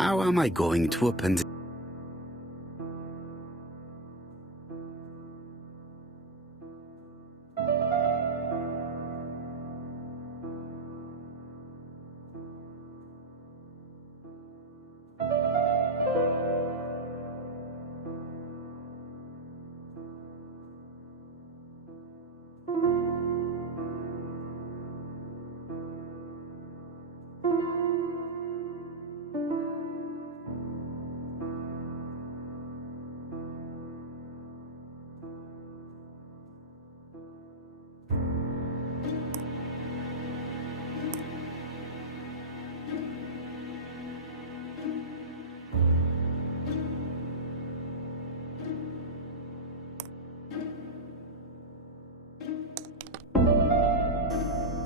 How am I going to open this?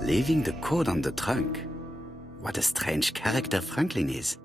Leaving the code on the trunk. What a strange character Franklin is.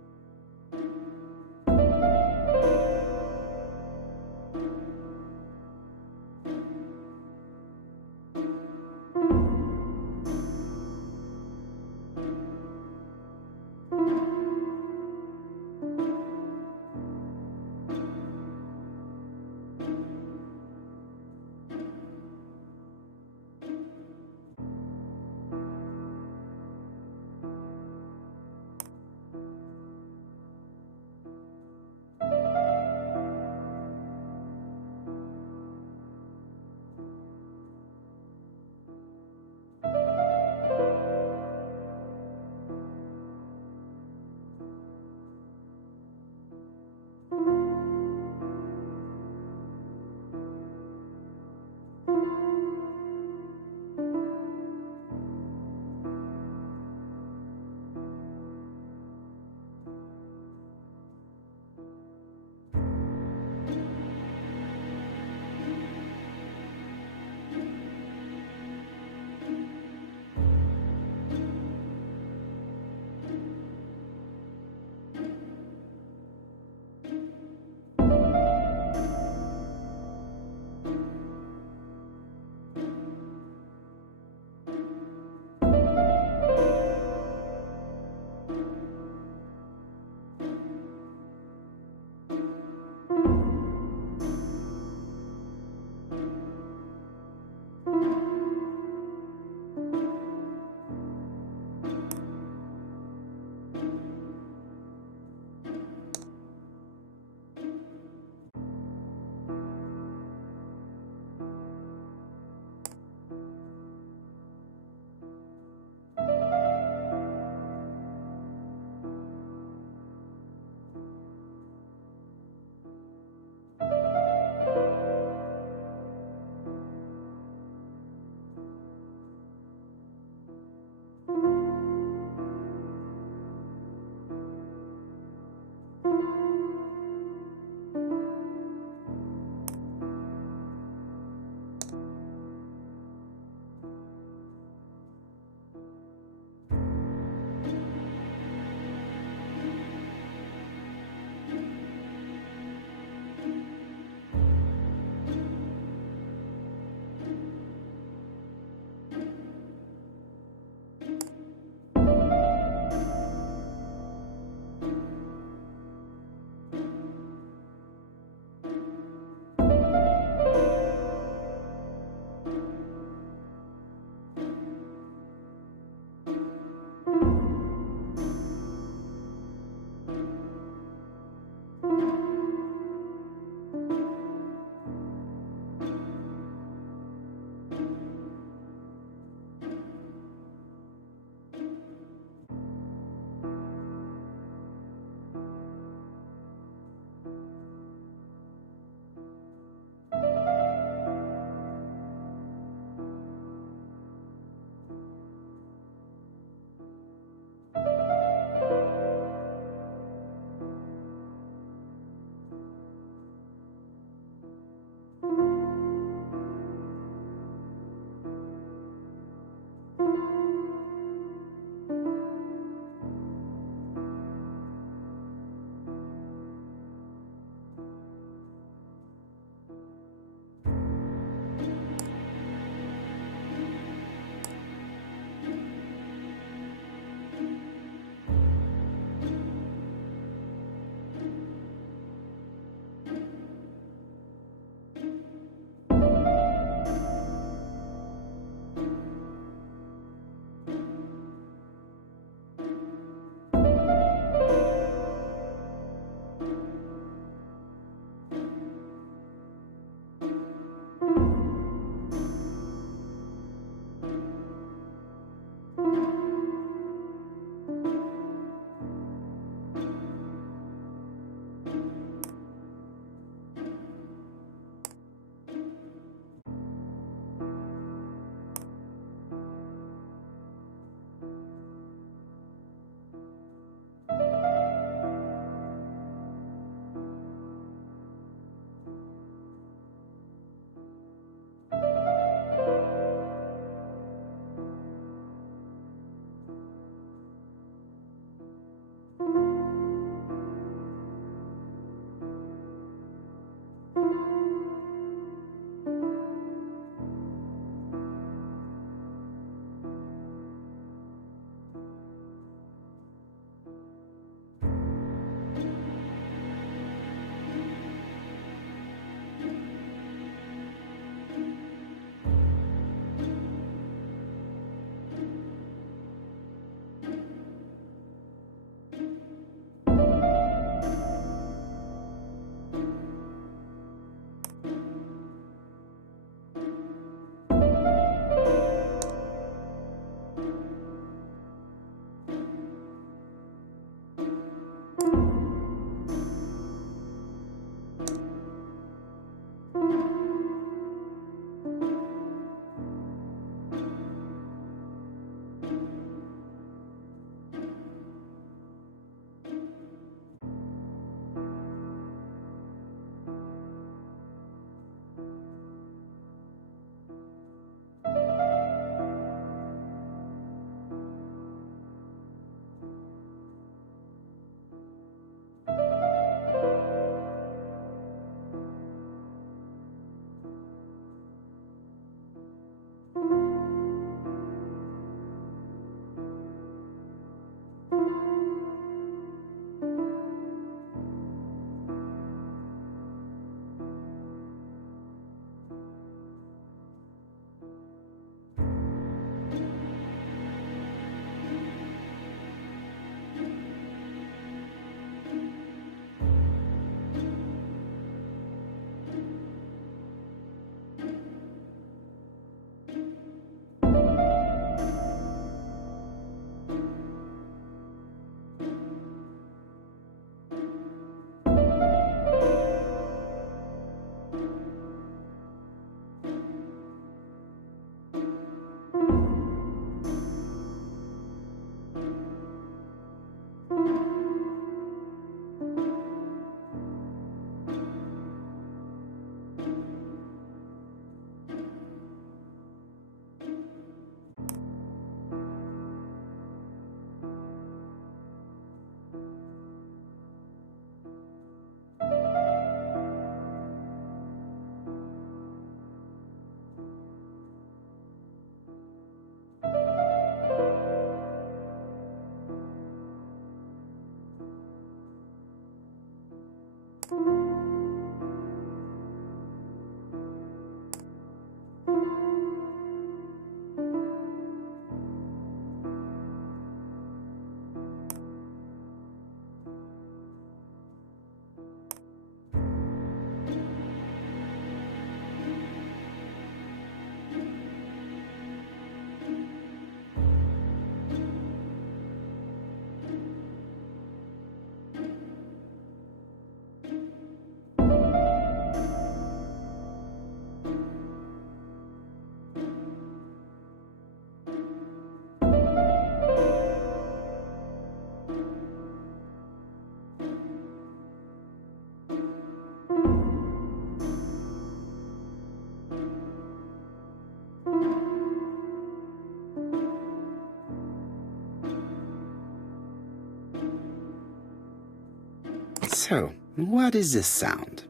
So, what is this sound?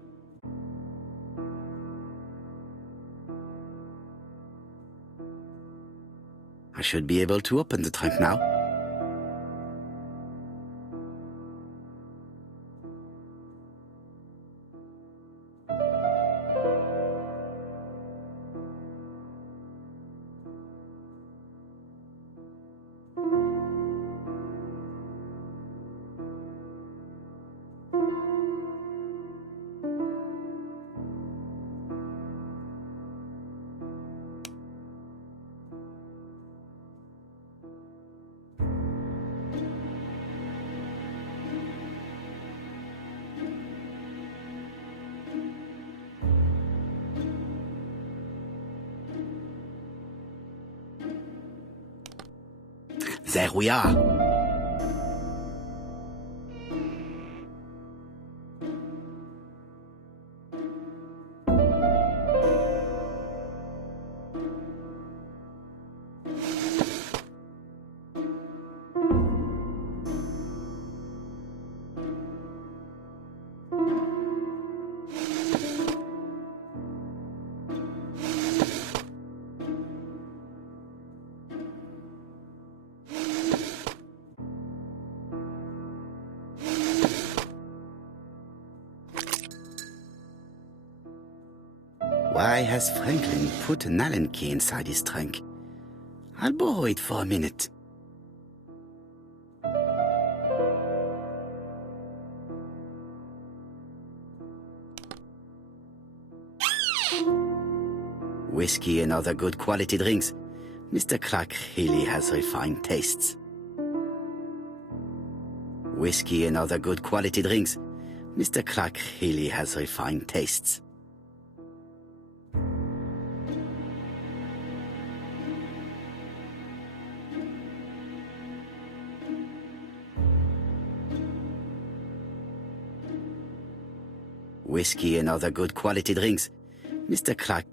I should be able to open the trunk now. There we are. Why has Franklin put an Allen key inside his trunk? I'll borrow it for a minute. Whiskey and other good quality drinks. Mr. Clark really has refined tastes. Whiskey and other good quality drinks. Mr. Clark really has refined tastes. Whiskey and other good quality drinks. Mr. Clark.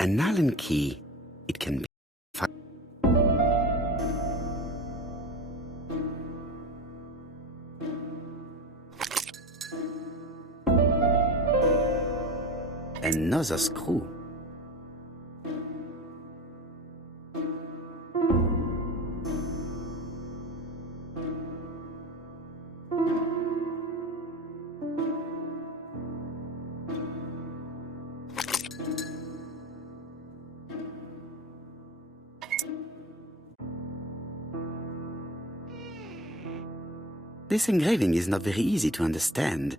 An Allen key, it can be another screw. This engraving is not very easy to understand.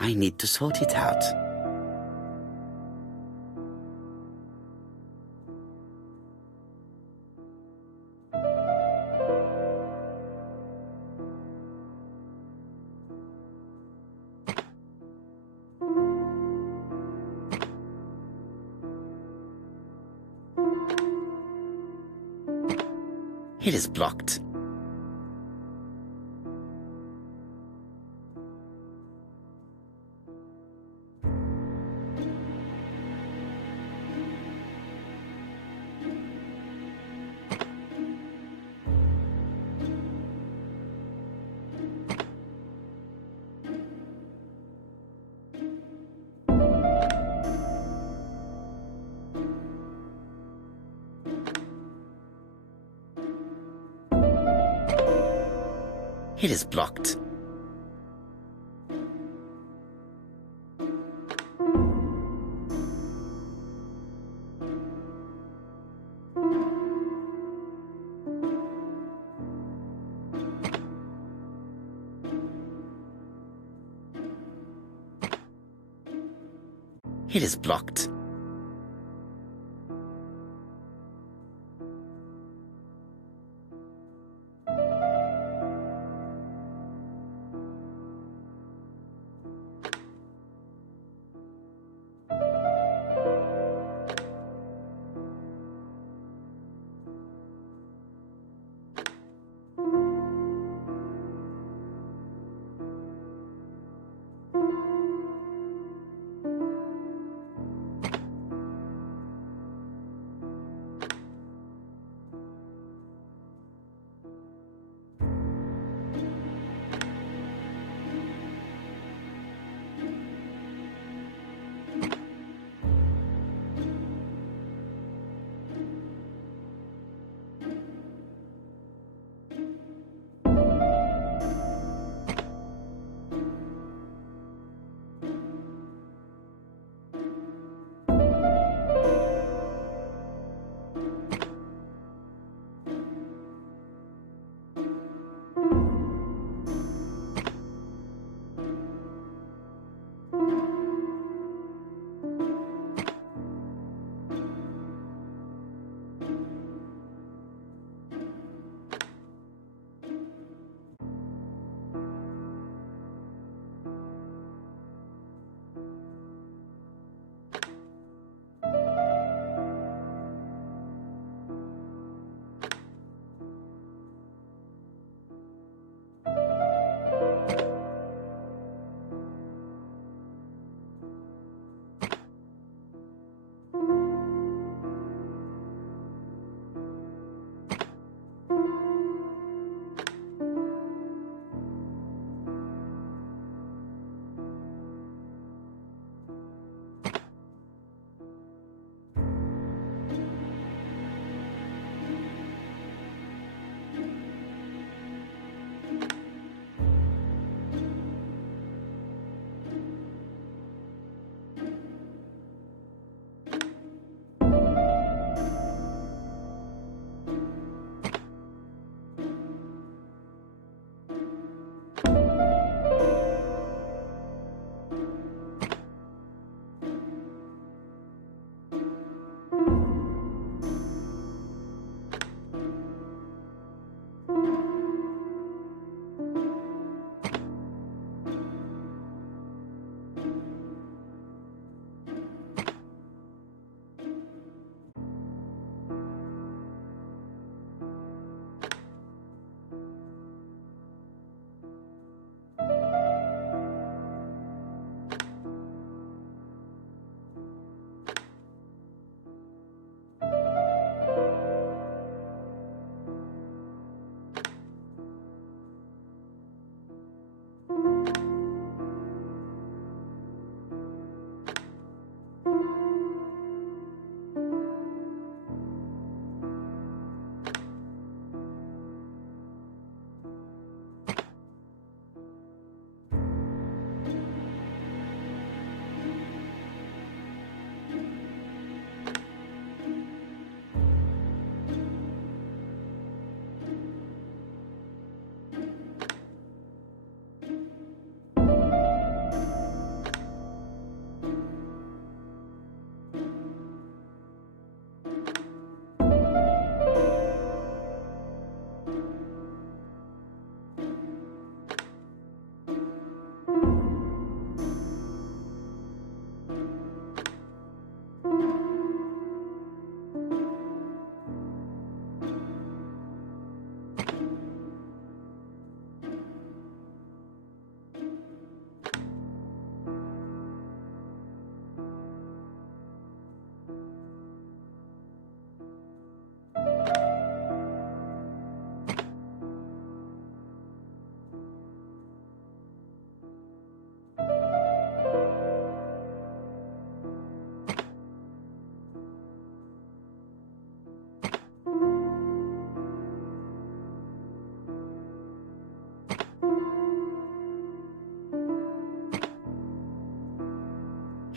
I need to sort it out. It is blocked. It is blocked. It is blocked.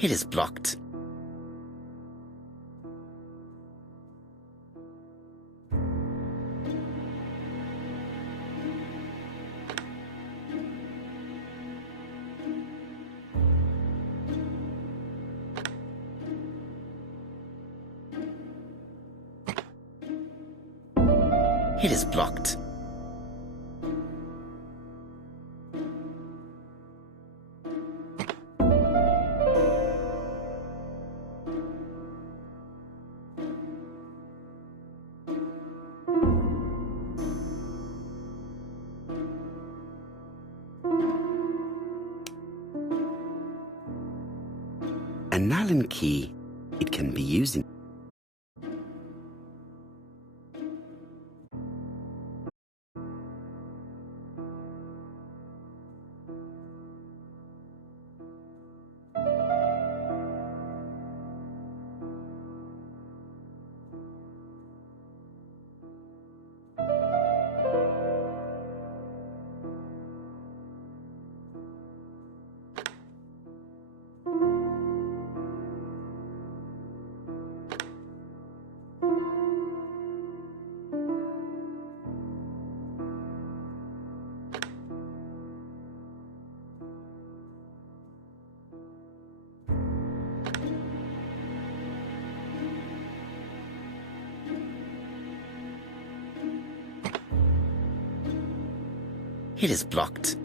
It is blocked. It is blocked. An Allen key, it can be used in It is blocked.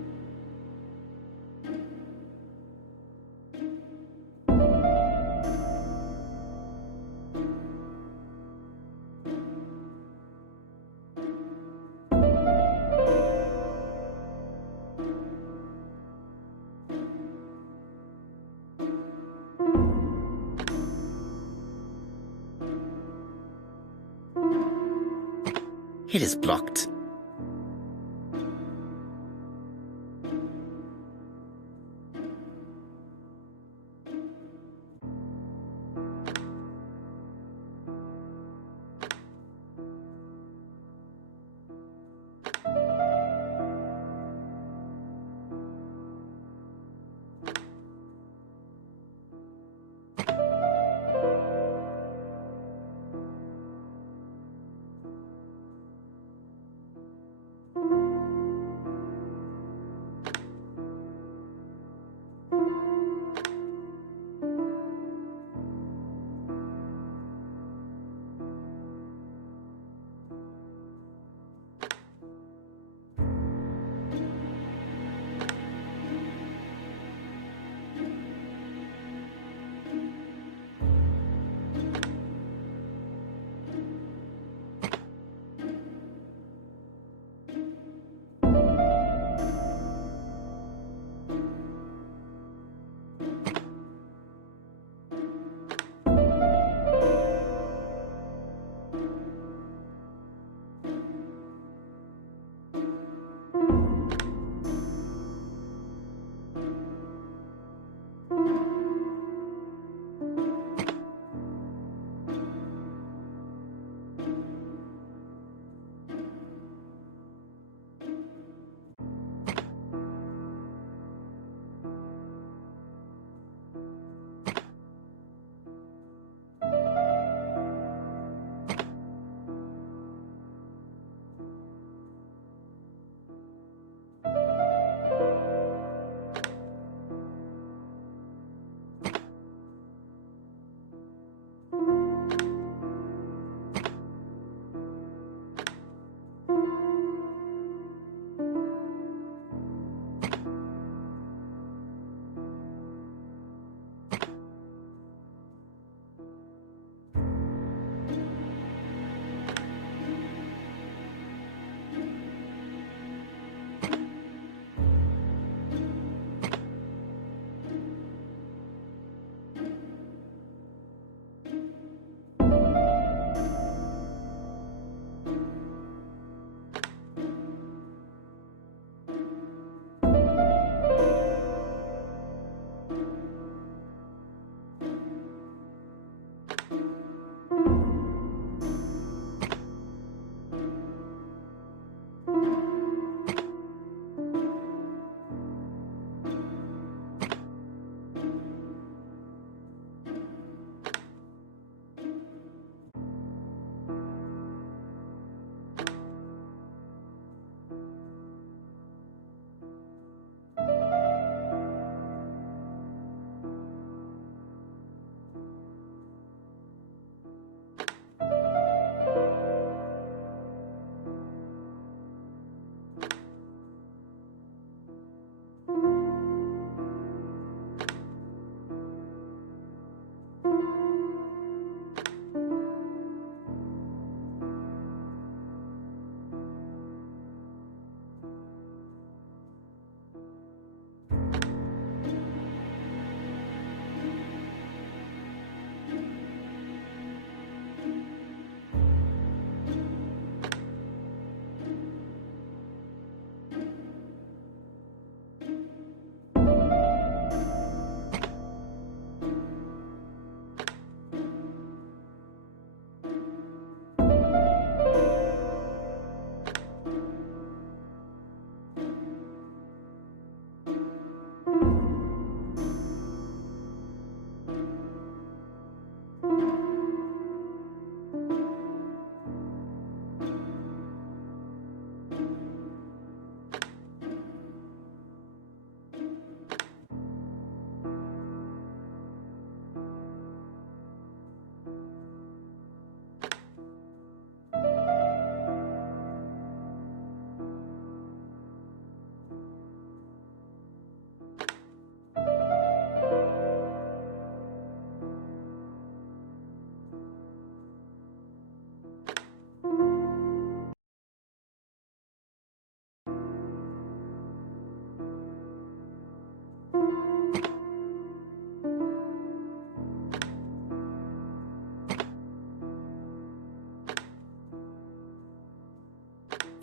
It is blocked.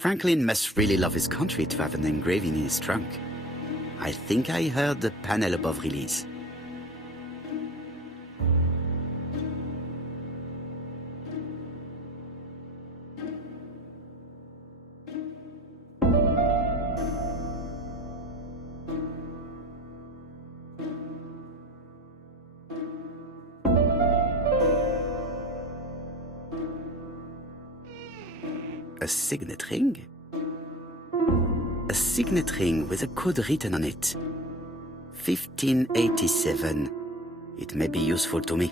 Franklin must really love his country to have an engraving in his trunk. I think I heard the panel above release. A signet ring? A signet ring with a code written on it. 1587. It may be useful to me.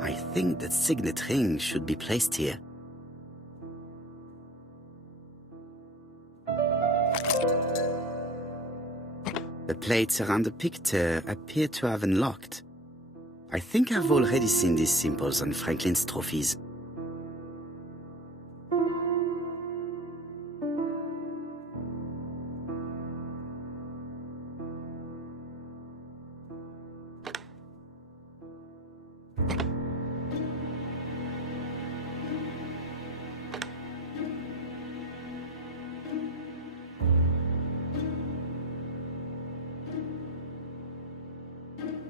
I think that signet ring should be placed here. The plates around the picture appear to have unlocked. I think I've already seen these symbols on Franklin's trophies.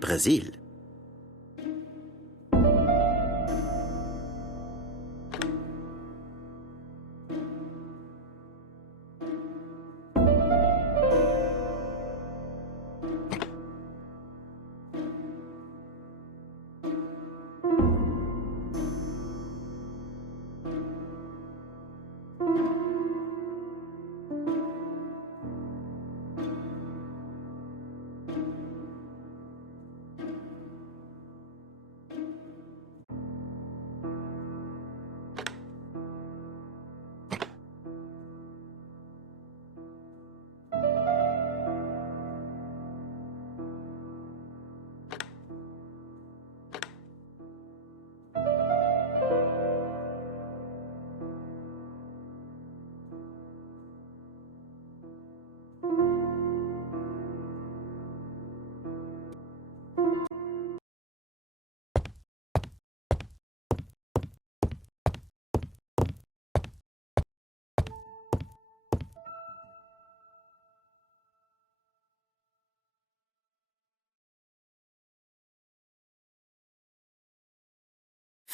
Brazil.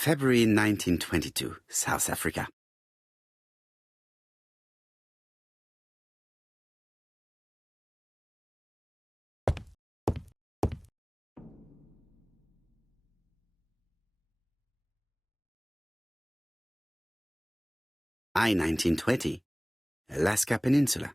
February 1922, South Africa. I-1920, Alaska Peninsula.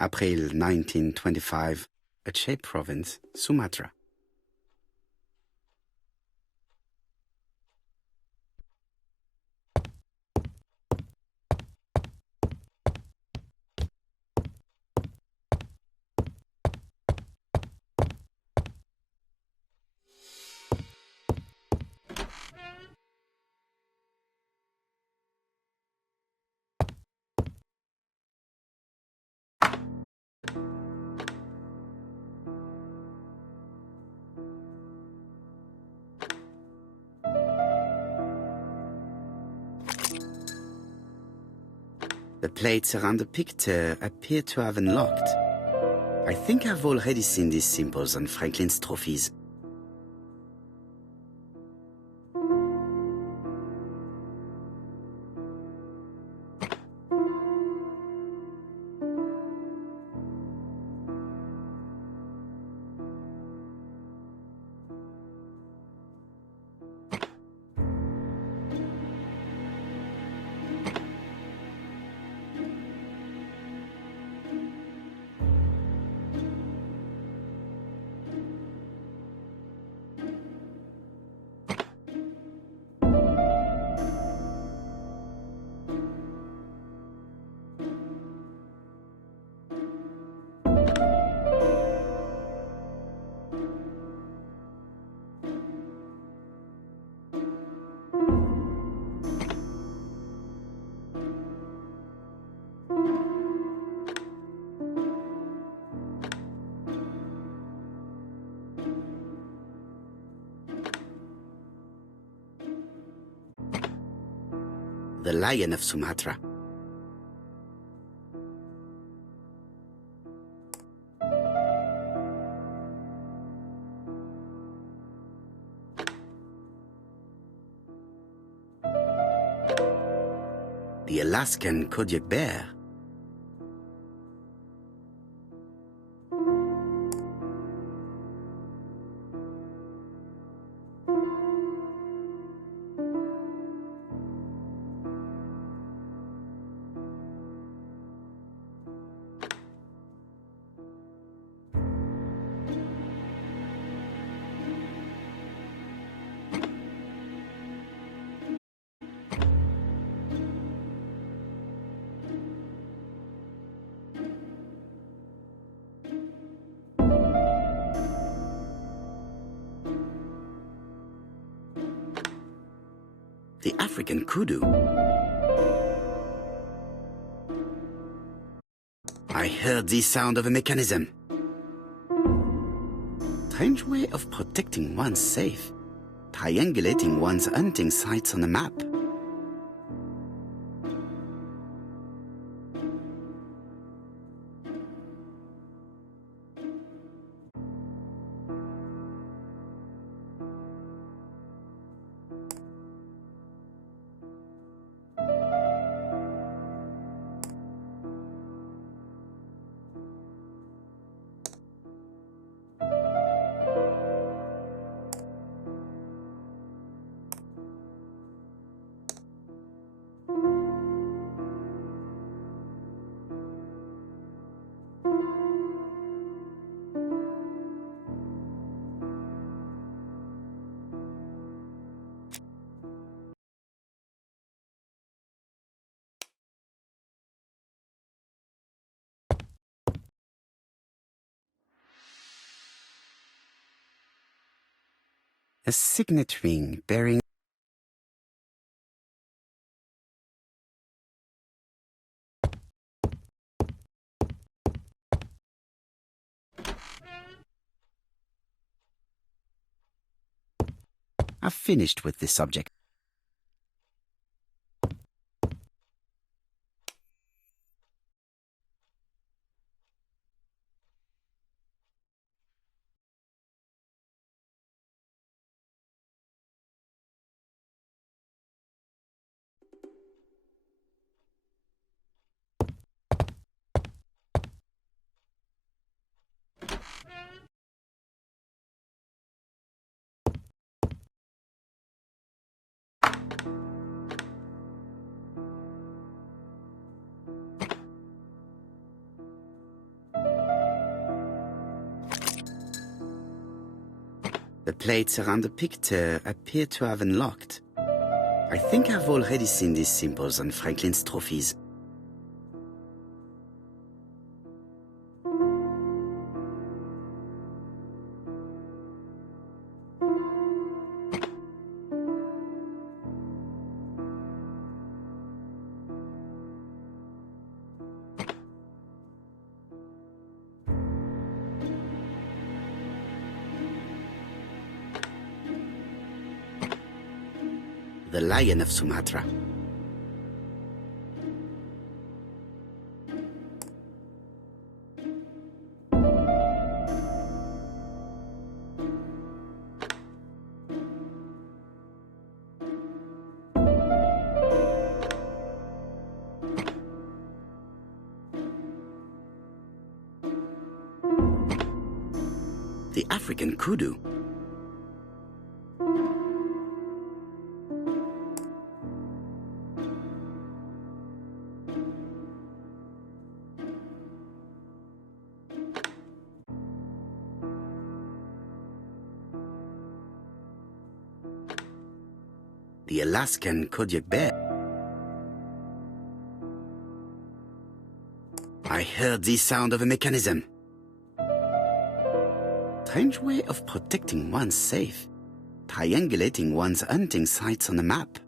April 1925, Aceh Province, Sumatra. The plates around the picture appear to have unlocked. I think I've already seen these symbols on Franklin's trophies. The Lion of Sumatra. The Alaskan Kodiak bear. The African kudu. I heard the sound of a mechanism. Strange way of protecting one's safe. Triangulating one's hunting sites on a map. A signet ring bearing I've finished with this subject. The plates around the picture appear to have unlocked. I think I've already seen these symbols on Franklin's trophies. The Lion of Sumatra. The African kudu. The Alaskan Kodiak bear. I heard the sound of a mechanism. Strange way of protecting one's safe. Triangulating one's hunting sites on a map.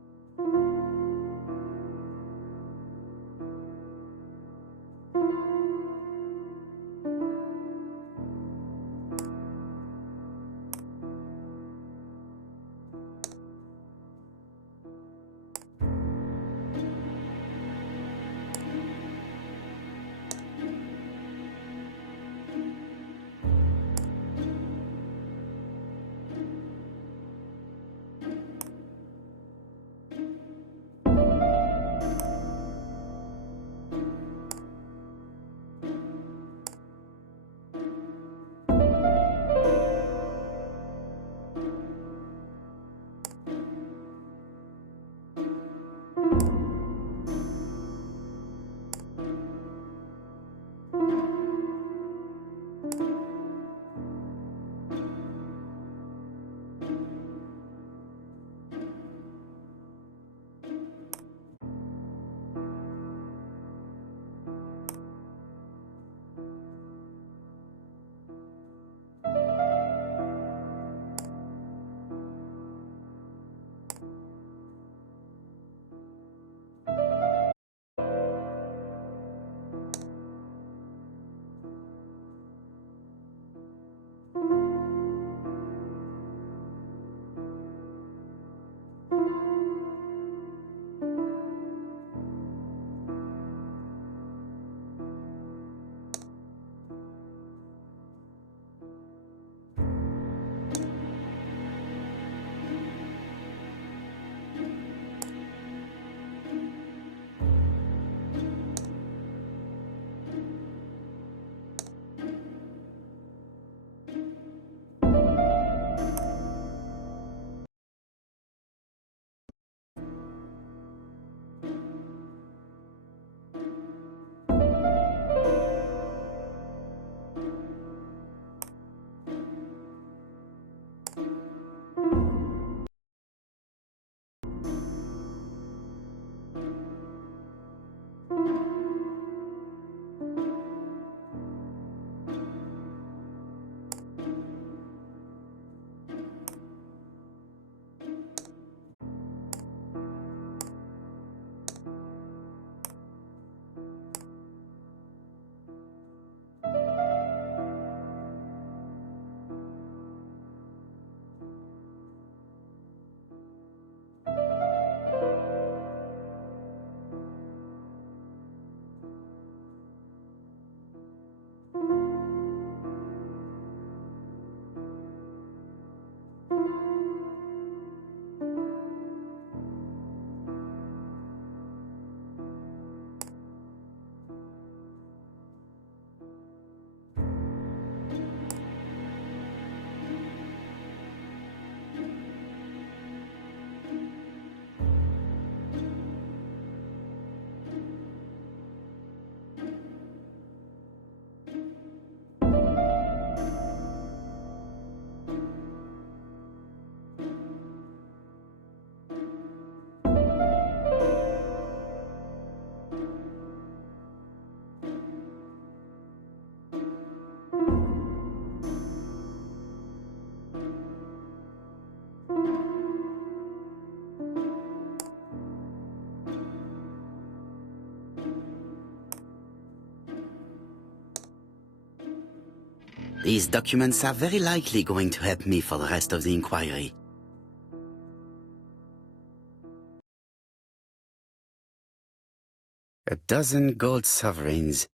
These documents are very likely going to help me for the rest of the inquiry. A dozen gold sovereigns.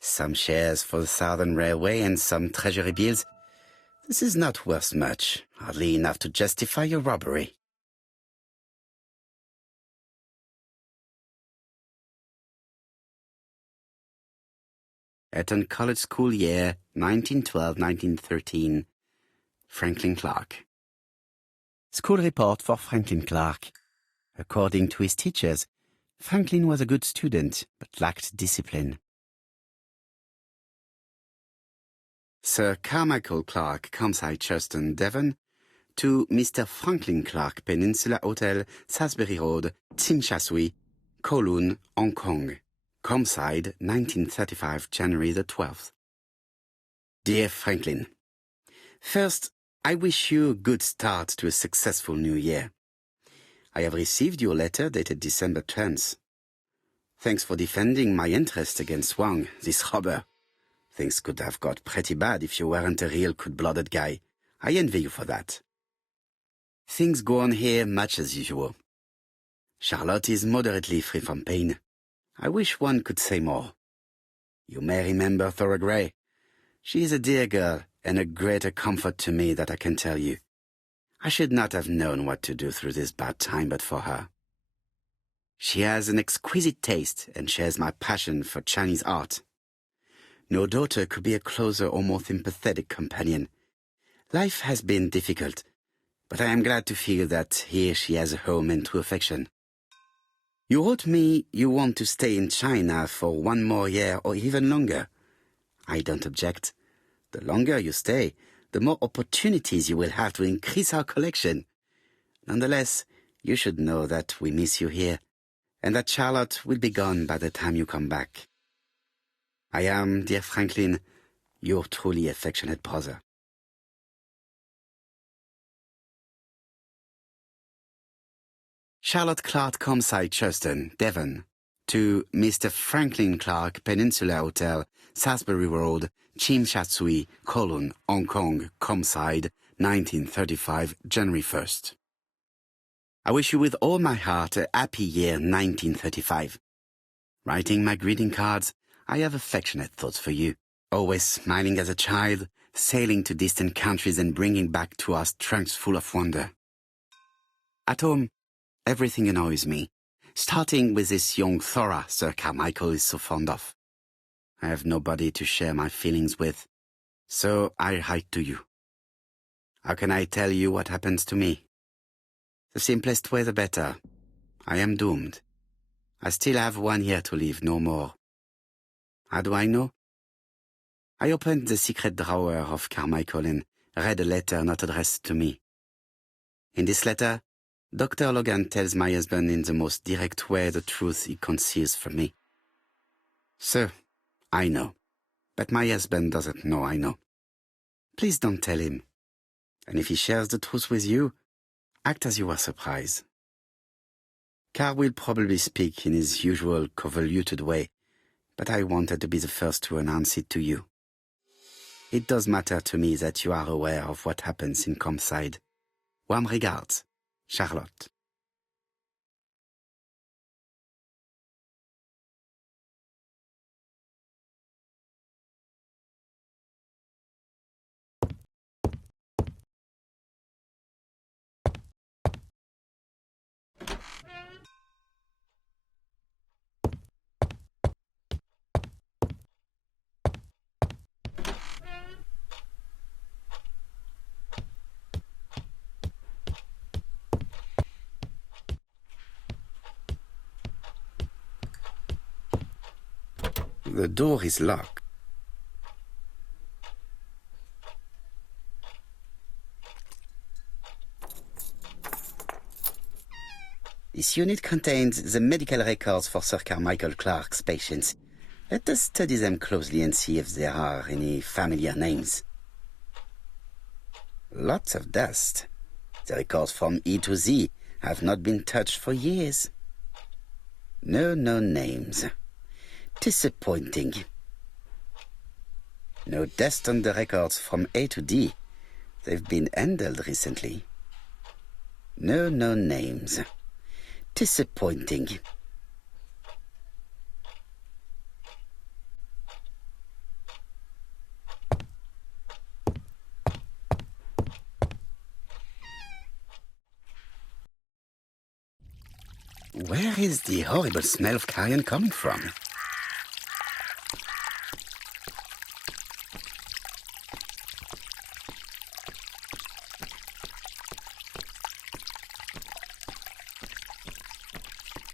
Some shares for the Southern Railway and some treasury bills. This is not worth much, hardly enough to justify your robbery. Eton College School Year, 1912-1913. Franklin Clark. School report for Franklin Clark. According to his teachers, Franklin was a good student, but lacked discipline. Sir Carmichael Clark, Comside, Churston, Devon, to Mr. Franklin Clark, Peninsula Hotel, Salisbury Road, Tsim Kowloon, Hong Kong. Comside, 1935, January the 12th. Dear Franklin, first, I wish you a good start to a successful new year. I have received your letter dated December 10th. Thanks for defending my interest against Wang, this robber. Things could have got pretty bad if you weren't a real cold-blooded guy. I envy you for that. Things go on here much as usual. Charlotte is moderately free from pain. I wish one could say more. You may remember Thora Gray. She is a dear girl and a greater comfort to me that I can tell you. I should not have known what to do through this bad time but for her. She has an exquisite taste and shares my passion for Chinese art. No daughter could be a closer or more sympathetic companion. Life has been difficult, but I am glad to feel that here she has a home and true affection. You wrote me you want to stay in China for 1 more year or even longer. I don't object. The longer you stay, the more opportunities you will have to increase our collection. Nonetheless, you should know that we miss you here, and that Charlotte will be gone by the time you come back. I am, dear Franklin, your truly affectionate brother. Charlotte Clark, Comside, Churston, Devon, to Mr. Franklin Clark, Peninsula Hotel, Salisbury Road, Tsim Sha Tsui, Kowloon, Hong Kong, Comside, 1935, January 1st. I wish you with all my heart a happy year 1935. Writing my greeting cards, I have affectionate thoughts for you, always smiling as a child, sailing to distant countries and bringing back to us trunks full of wonder. At home, everything annoys me, starting with this young Thora Sir Carmichael is so fond of. I have nobody to share my feelings with, so I write to you. How can I tell you what happens to me? The simplest way the better. I am doomed. I still have 1 year to live, no more. How do I know? I opened the secret drawer of Carmichael and read a letter not addressed to me. In this letter, Dr. Logan tells my husband in the most direct way the truth he conceals from me. So, I know. But my husband doesn't know I know. Please don't tell him. And if he shares the truth with you, act as you were surprised. Carl will probably speak in his usual convoluted way, but I wanted to be the first to announce it to you. It does matter to me that you are aware of what happens in Comside. Warm regards, Charlotte. The door is locked. This unit contains the medical records for Sir Carmichael Clark's patients. Let us study them closely and see if there are any familiar names. Lots of dust. The records from E to Z have not been touched for years. No names. Disappointing. No dust on the records from A to D. They've been handled recently. No names. Disappointing. Where is the horrible smell of carrion coming from?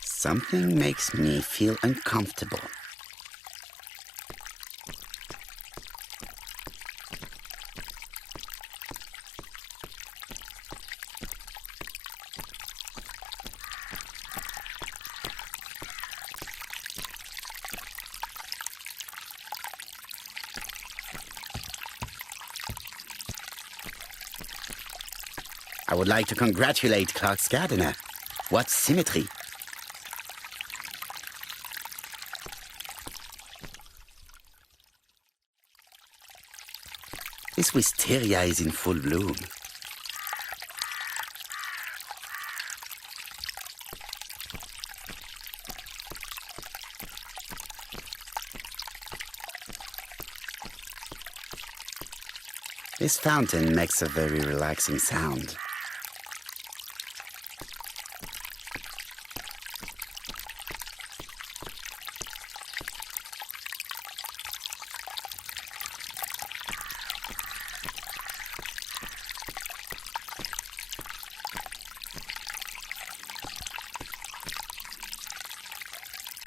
Something makes me feel uncomfortable. I would like to congratulate Clark's gardener. What symmetry! This wisteria is in full bloom. This fountain makes a very relaxing sound.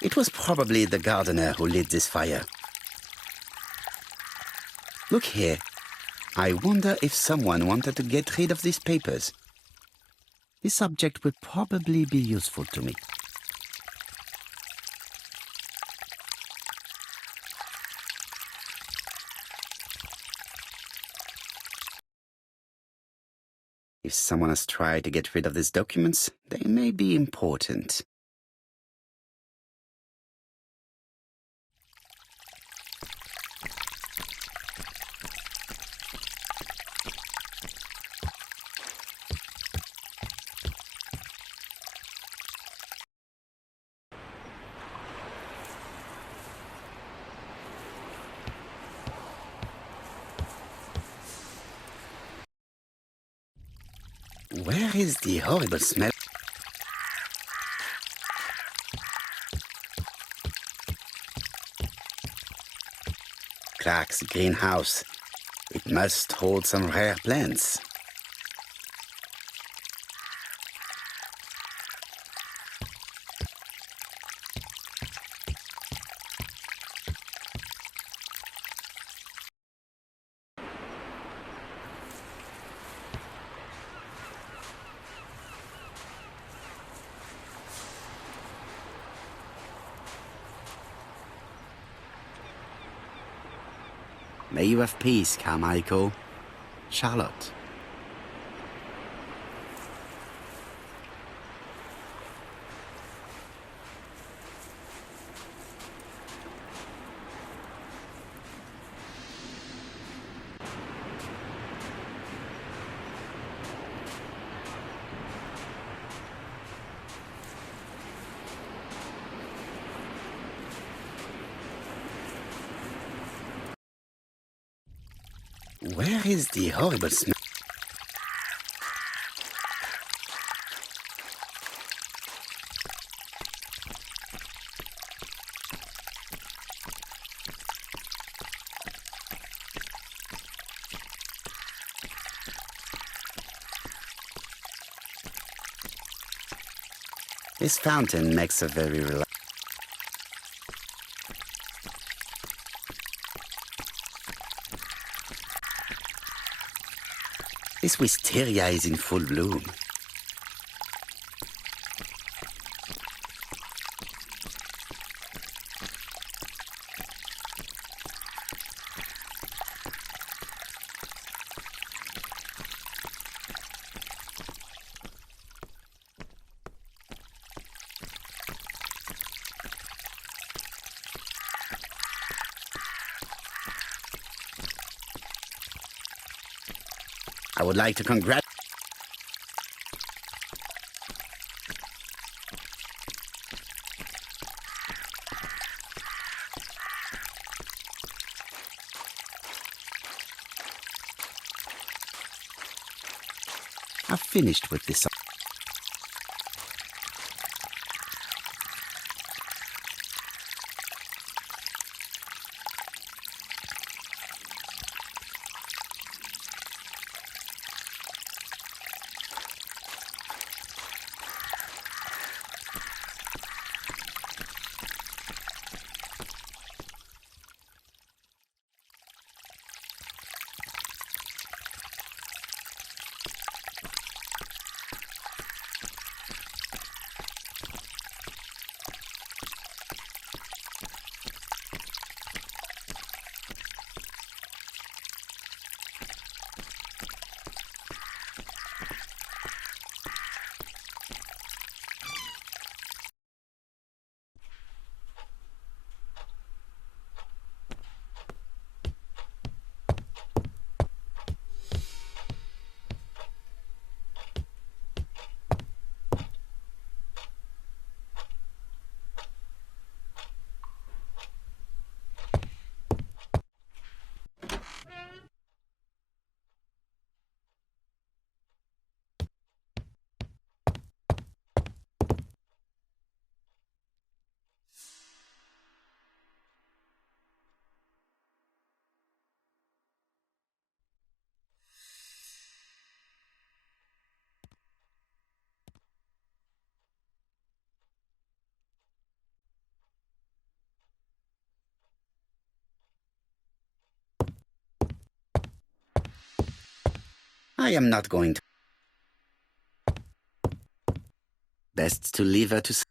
It was probably the gardener who lit this fire. Look here. I wonder if someone wanted to get rid of these papers. This object will probably be useful to me. If someone has tried to get rid of these documents, they may be important. Where is the horrible smell? Clark's greenhouse. It must hold some rare plants. May you have peace, Carmichael. Charlotte. Where is the horrible smell? This fountain makes a very relaxing. This wisteria is in full bloom. would like to congratulate. I've finished with this. I am not going to. Best to leave her to.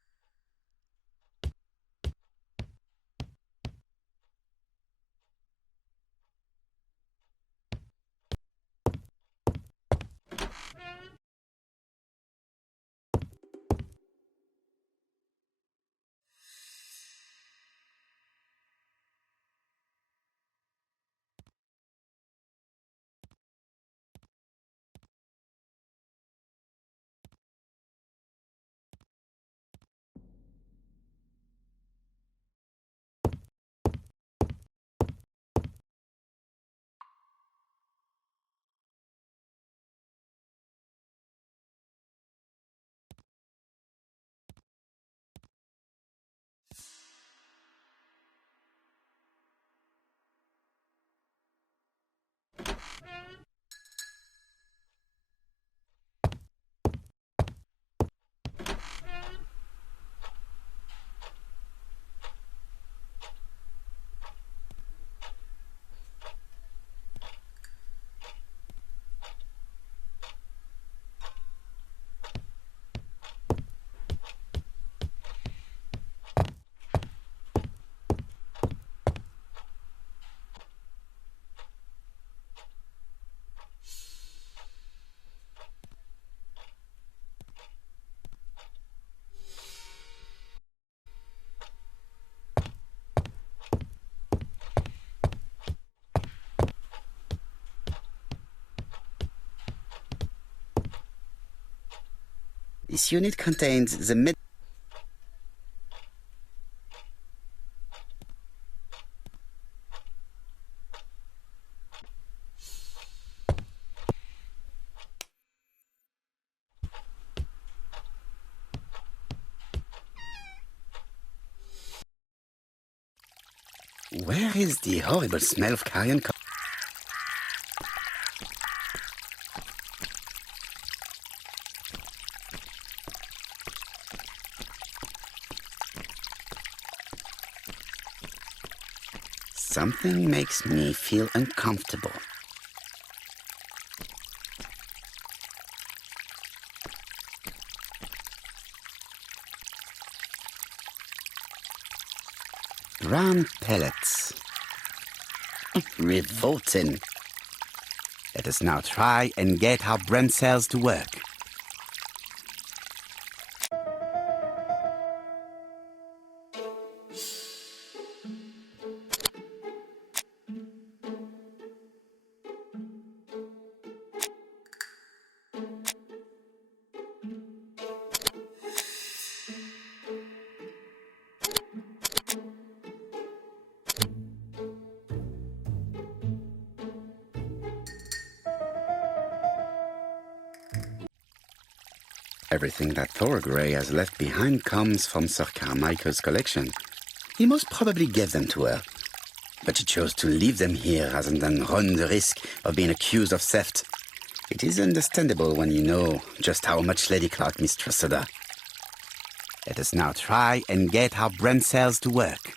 This unit contains the mid. Where is the horrible smell of carrion? Something makes me feel uncomfortable. Brown pellets. Revolting. Let us now try and get our brain cells to work. Everything that Thorogray has left behind comes from Sir Carmichael's collection. He most probably gave them to her, but she chose to leave them here rather than run the risk of being accused of theft. It is understandable when you know just how much Lady Clark mistrusted her. Let us now try and get our brain cells to work.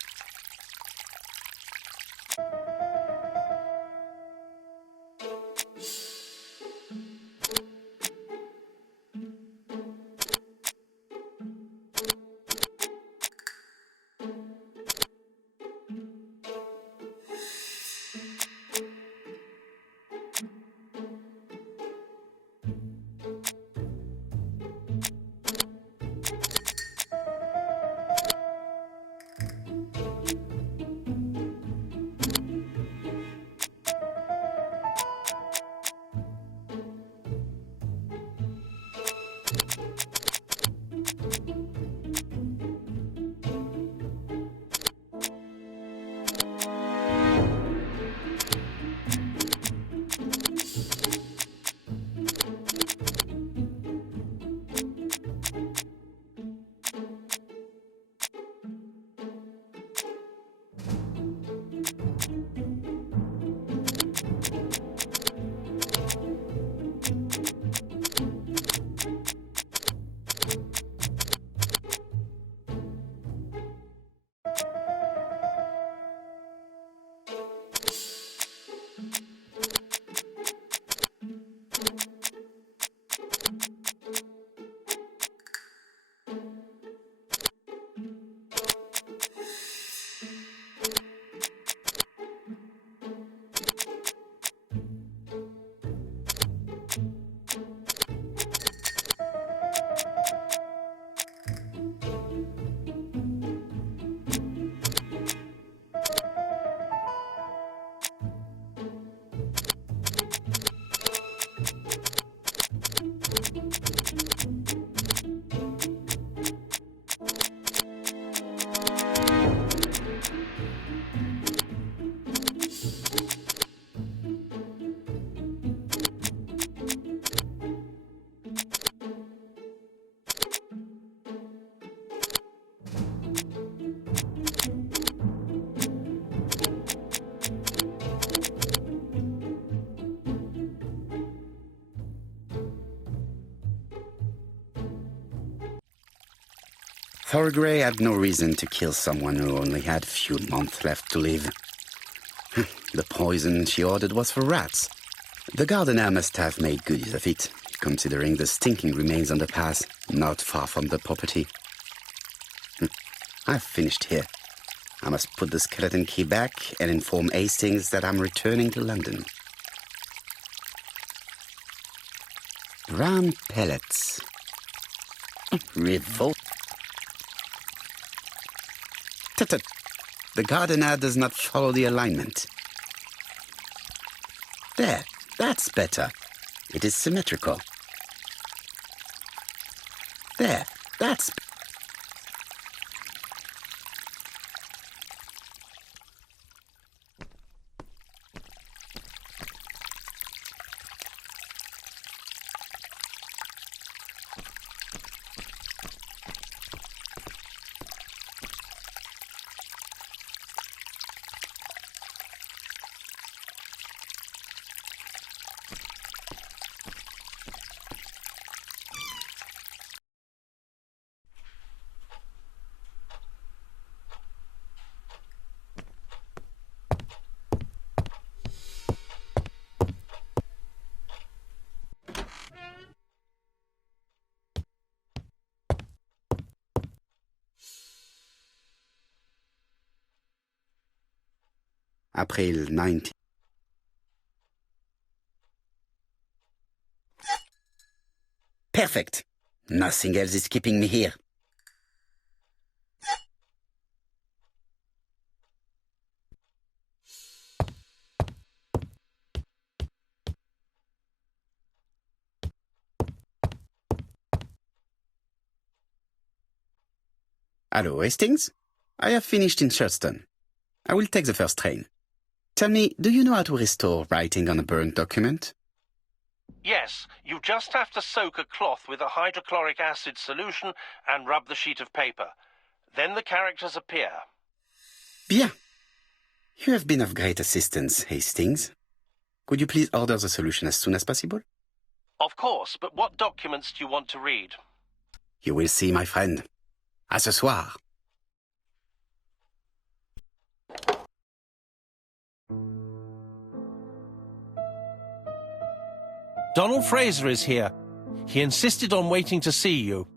Thorogray had no reason to kill someone who only had few months left to live. The poison she ordered was for rats. The gardener must have made good use of it, considering the stinking remains on the path, not far from the property. I've finished here. I must put the skeleton key back and inform Hastings that I'm returning to London. Brown pellets. Revolt. Tut-tut. The gardener does not follow the alignment. There, that's better. It is symmetrical. There, that's... April 19. Perfect. Nothing else is keeping me here. Hello, Hastings. I have finished in Shurston. I will take the first train. Tell me, do you know how to restore writing on a burnt document? Yes, you just have to soak a cloth with a hydrochloric acid solution and rub the sheet of paper. Then the characters appear. Bien. You have been of great assistance, Hastings. Could you please order the solution as soon as possible? Of course, but what documents do you want to read? You will see, my friend. À ce soir. Donald Fraser is here. He insisted on waiting to see you.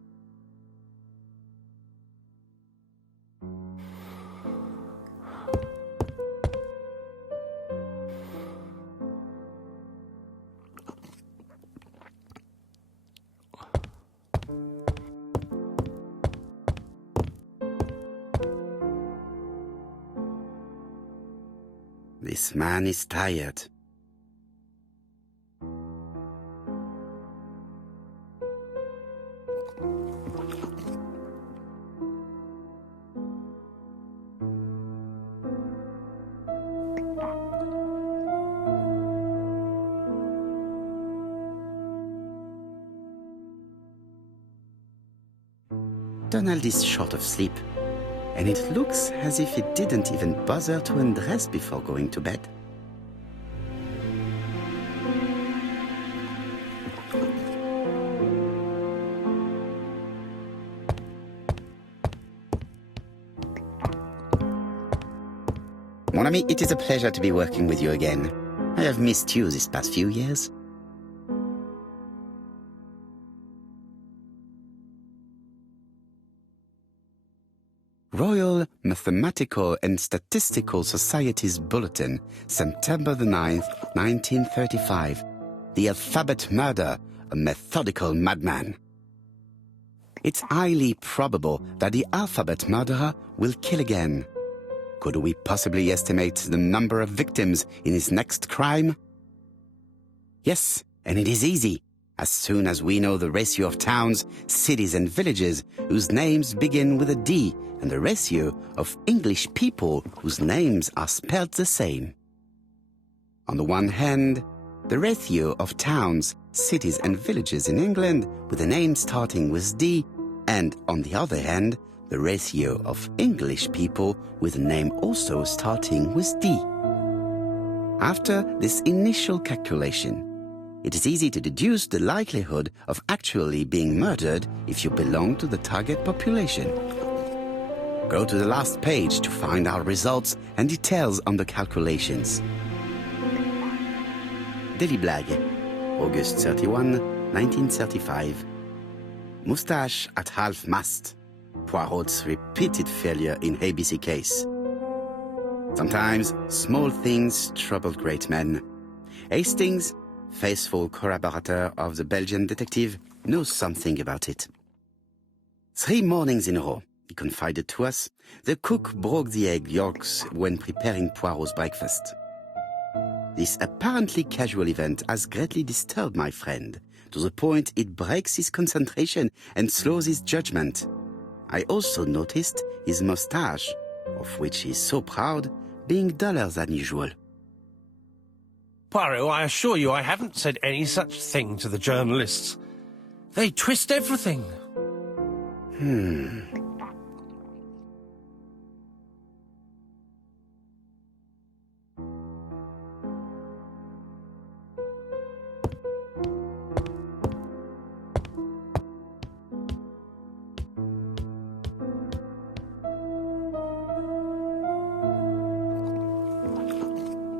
This man is tired. Donald is short of sleep, and it looks as if he didn't even bother to undress before going to bed. Mon ami, it is a pleasure to be working with you again. I have missed you these past few years. Royal Mathematical and Statistical Society's Bulletin, September the 9th, 1935. The Alphabet Murder, a methodical madman. It's highly probable that the alphabet murderer will kill again. Could we possibly estimate the number of victims in his next crime? Yes, and it is easy. As soon as we know the ratio of towns, cities and villages whose names begin with a D and the ratio of English people whose names are spelled the same. On the one hand, the ratio of towns, cities and villages in England with a name starting with D, and on the other hand, the ratio of English people with a name also starting with D. After this initial calculation, it is easy to deduce the likelihood of actually being murdered if you belong to the target population. Go to the last page to find our results and details on the calculations. Daily Blague, August 31, 1935. Moustache at half-mast. Poirot's repeated failure in ABC case. Sometimes small things trouble great men. Hastings, faithful collaborator of the Belgian detective, knows something about it. 3 mornings in a row, he confided to us, the cook broke the egg yolks when preparing Poirot's breakfast. This apparently casual event has greatly disturbed my friend, to the point it breaks his concentration and slows his judgment. I also noticed his moustache, of which he is so proud, being duller than usual. Poirot, I assure you I haven't said any such thing to the journalists. They twist everything.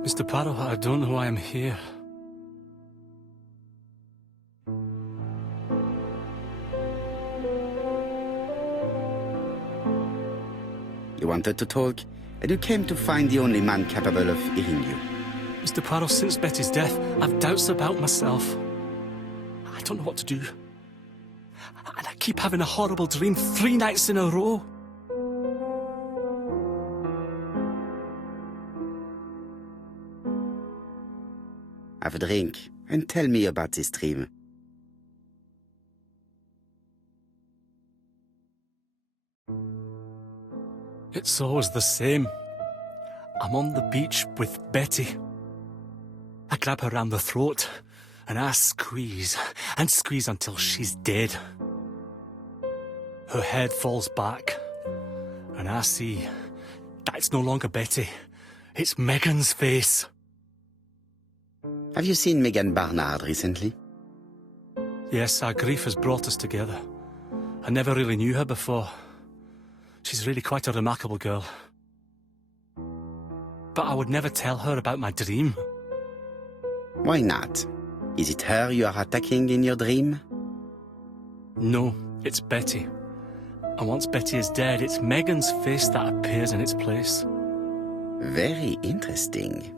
Mr. Poirot, I don't know why I'm here. You wanted to talk, and you came to find the only man capable of hearing you. Mr. Poirot, since Betty's death, I've doubts about myself. I don't know what to do. And I keep having a horrible dream 3 nights in a row. Have a drink and tell me about this dream. It's always the same. I'm on the beach with Betty. I grab her round the throat And I squeeze and squeeze until she's dead. Her head falls back, and I see that it's no longer Betty. It's Megan's face. Have you seen Megan Barnard recently? Yes, our grief has brought us together. I never really knew her before. She's really quite a remarkable girl. But I would never tell her about my dream. Why not? Is it her you are attacking in your dream? No, it's Betty. And once Betty is dead, it's Megan's face that appears in its place. Very interesting.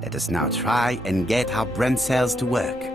Let us now try and get our brain cells to work.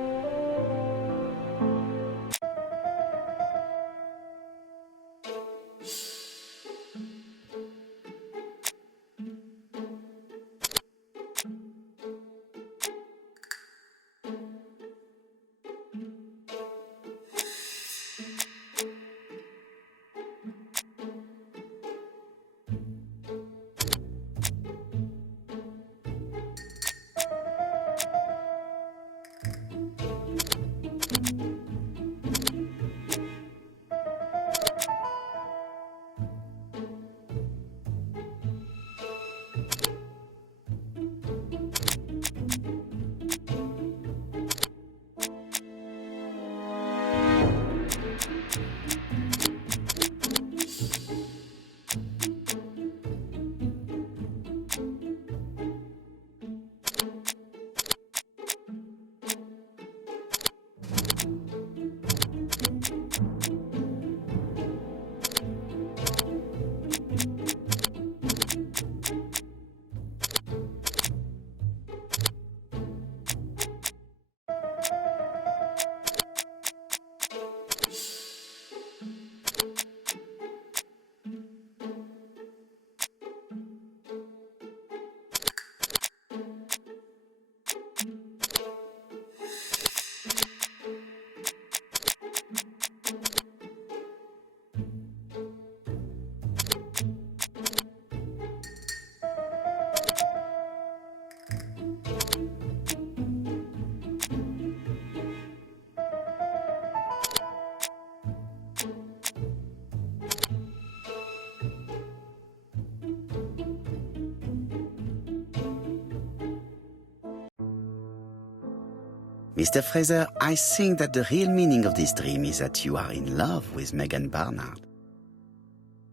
Mr. Fraser, I think that the real meaning of this dream is that you are in love with Megan Barnard.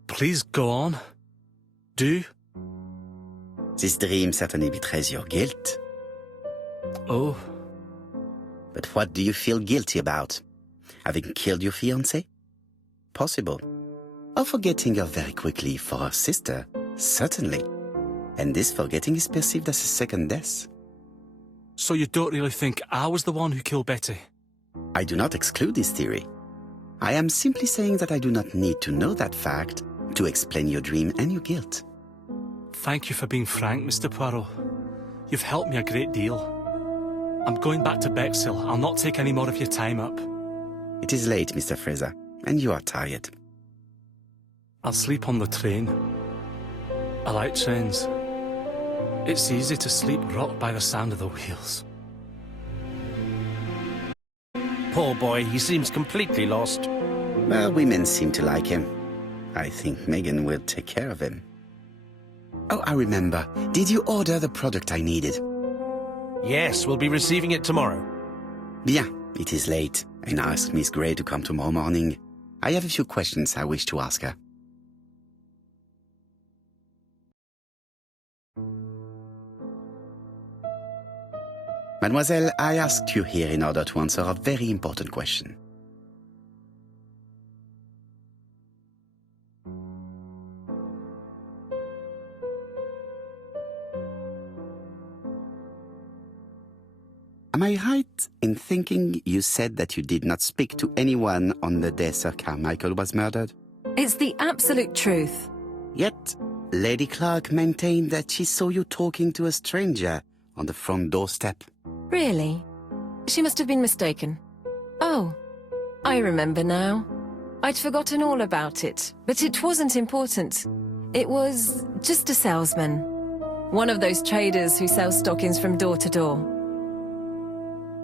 Please go on. Do. This dream certainly betrays your guilt. Oh. But what do you feel guilty about? Having killed your fiancée? Possible. Or forgetting her very quickly for her sister? Certainly. And this forgetting is perceived as a second death. So you don't really think I was the one who killed Betty? I do not exclude this theory. I am simply saying that I do not need to know that fact to explain your dream and your guilt. Thank you for being frank, Mr. Poirot. You've helped me a great deal. I'm going back to Bexhill. I'll not take any more of your time up. It is late, Mr. Fraser, and you are tired. I'll sleep on the train. I like trains. It's easy to sleep rocked by the sound of the wheels. Poor boy, he seems completely lost. Well, women seem to like him. I think Megan will take care of him. Oh, I remember. Did you order the product I needed? Yes, we'll be receiving it tomorrow. Bien, it is late, and I asked Miss Gray to come tomorrow morning. I have a few questions I wish to ask her. Mademoiselle, I asked you here in order to answer a very important question. Am I right in thinking you said that you did not speak to anyone on the day Sir Carmichael was murdered? It's the absolute truth. Yet, Lady Clark maintained that she saw you talking to a stranger on the front doorstep. Really? She must have been mistaken. Oh, I remember now. I'd forgotten all about it, but it wasn't important. It was just a salesman. One of those traders who sell stockings from door to door.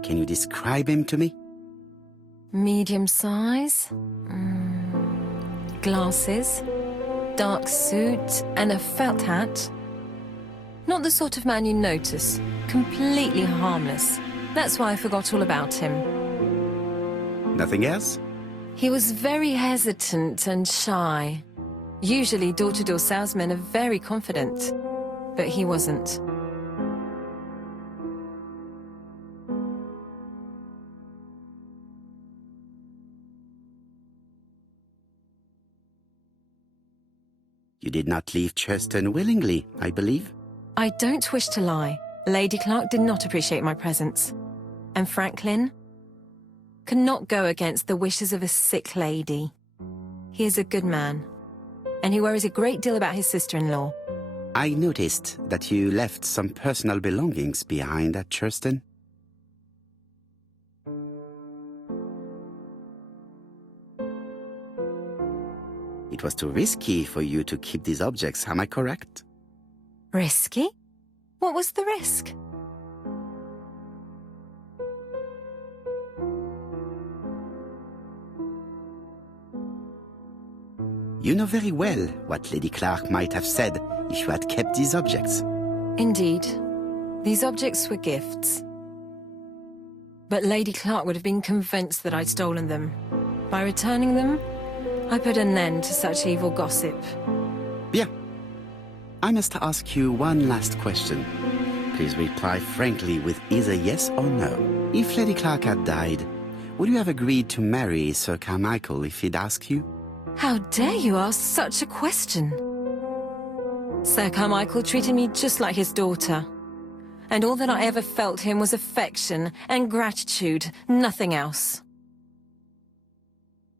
Can you describe him to me? Medium size. Glasses. Dark suit and a felt hat. Not the sort of man you notice. Completely harmless. That's why I forgot all about him. Nothing else? He was very hesitant and shy. Usually door-to-door salesmen are very confident, but he wasn't. You did not leave Churston willingly, I believe. I don't wish to lie. Lady Clark did not appreciate my presence. And Franklin could not go against the wishes of a sick lady. He is a good man, and he worries a great deal about his sister-in-law. I noticed that you left some personal belongings behind at Churston. It was too risky for you to keep these objects, am I correct? Risky? What was the risk? You know very well what Lady Clark might have said if you had kept these objects. Indeed. These objects were gifts. But Lady Clark would have been convinced that I'd stolen them. By returning them, I put an end to such evil gossip. Bien. I must ask you one last question. Please reply frankly with either yes or no. If Lady Clark had died, would you have agreed to marry Sir Carmichael if he'd asked you? How dare you ask such a question? Sir Carmichael treated me just like his daughter. And all that I ever felt him was affection and gratitude, nothing else.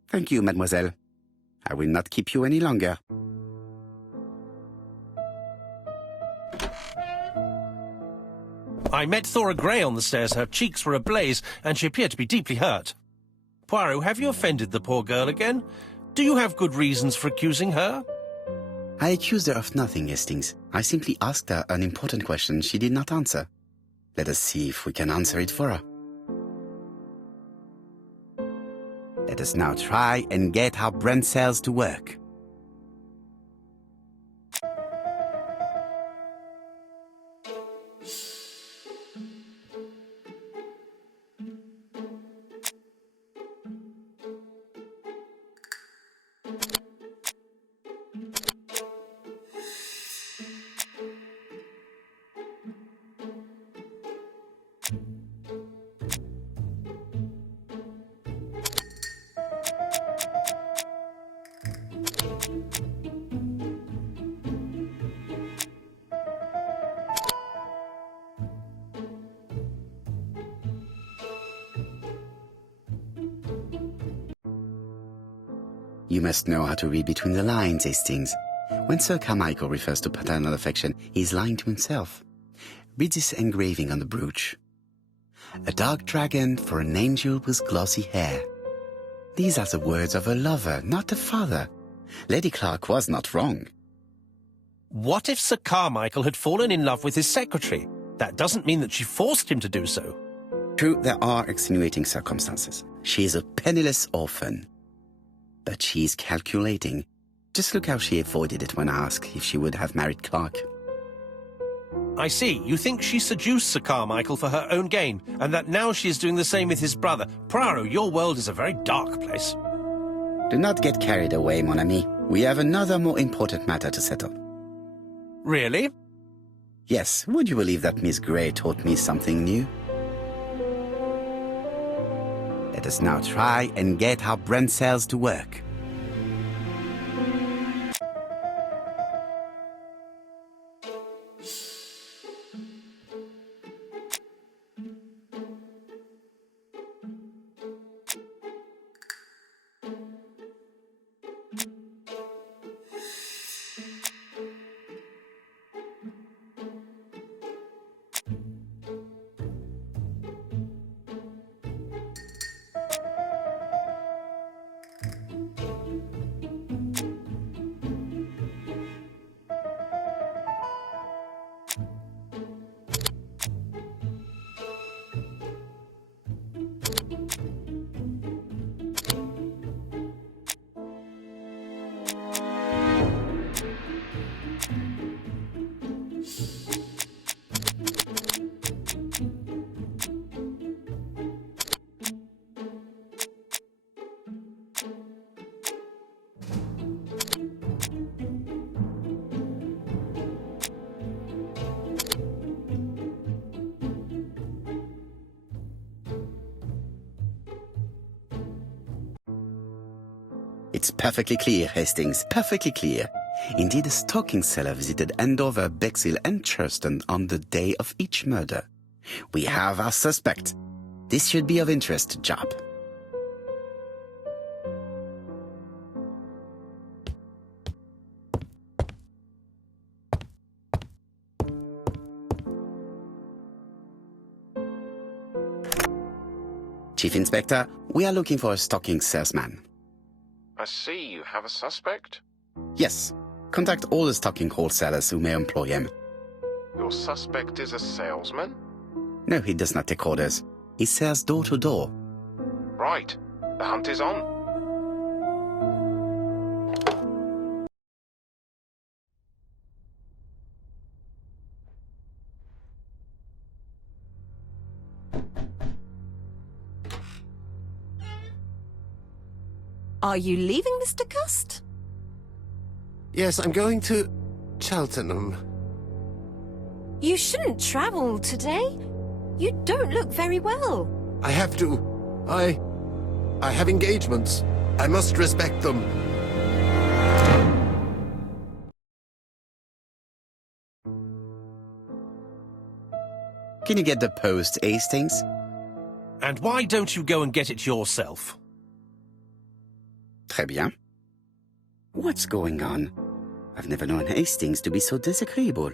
Thank you, mademoiselle. I will not keep you any longer. I met Thora Grey on the stairs. Her cheeks were ablaze, and she appeared to be deeply hurt. Poirot, have you offended the poor girl again? Do you have good reasons for accusing her? I accused her of nothing, Hastings. I simply asked her an important question she did not answer. Let us see if we can answer it for her. Let us now try and get our brain cells to work. You must know how to read between the lines, Hastings. When Sir Carmichael refers to paternal affection, he is lying to himself. Read this engraving on the brooch. A dark dragon for an angel with glossy hair. These are the words of a lover, not a father. Lady Clark was not wrong. What if Sir Carmichael had fallen in love with his secretary? That doesn't mean that she forced him to do so. True, there are extenuating circumstances. She is a penniless orphan. But she is calculating. Just look how she avoided it when asked if she would have married Clark. I see. You think she seduced Sir Carmichael for her own gain, and that now she is doing the same with his brother. Poirot, your world is a very dark place. Do not get carried away, mon ami. We have another more important matter to settle. Really? Yes, would you believe that Miss Grey taught me something new? Let us now try and get our brain cells to work. It's perfectly clear, Hastings, perfectly clear. Indeed, a stocking seller visited Andover, Bexhill and Churston on the day of each murder. We have our suspect. This should be of interest to Job. Chief Inspector, we are looking for a stocking salesman. I see you have a suspect. Yes. Contact all the stocking wholesalers who may employ him. Your suspect is a salesman? No, he does not take orders. He sells door to door. Right. The hunt is on. Are you leaving, Mr. Cust? Yes, I'm going to Cheltenham. You shouldn't travel today. You don't look very well. I have to. I have engagements. I must respect them. Can you get the post, Hastings? And why don't you go and get it yourself? Très bien. What's going on? I've never known Hastings to be so disagreeable.